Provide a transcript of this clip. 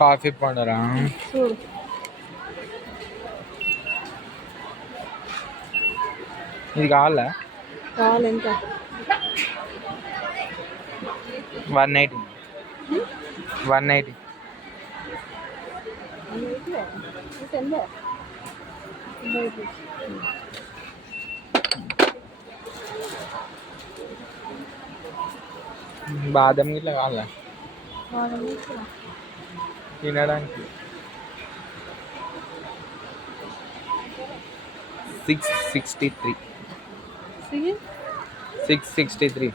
కాఫీ పౌడరా? చూడు. ఇది కావాలా? కావాలి ఎంత? 180. 180. బాదం గిట్లా కావాలా తినడానికి? 663. 663.